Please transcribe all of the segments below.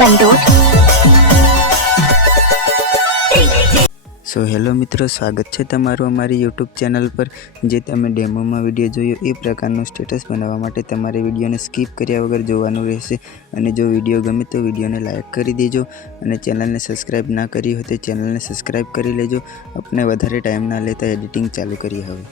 So hello मित्रों, स्वागत है तमारू अमारी यूट्यूब चैनल पर। जे तमे डेमो में विडियो जोयो ए प्रकारनो स्टेटस बनावा माटे तमारे विडियो ने स्कीप कर्या वगर जोवानुं रहेशे। अने जो विडियो गमे तो विडियो ने लाइक करी देजो अने चेनल ने सब्सक्राइब ना करी हो तो चेनल ने सब्सक्राइब करी लेजो। अपने वधारे टाइम ना लेता एडिटिंग चालू करिए हवे।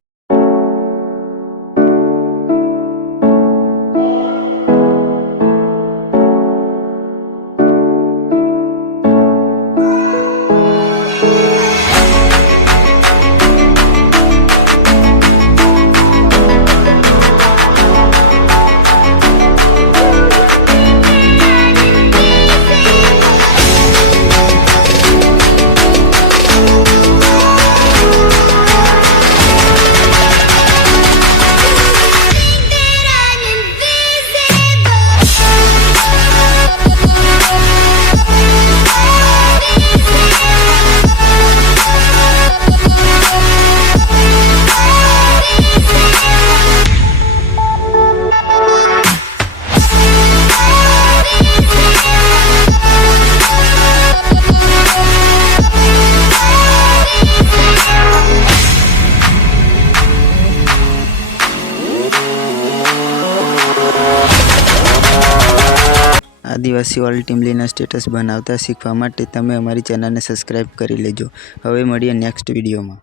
आदिवासी वाली टीमलीना स्टेटस बनावता शीखवा माटे तमे अमारी चेनल ने सब्सक्राइब करी लेजो। हवे मळीए नेक्स्ट विडियो में।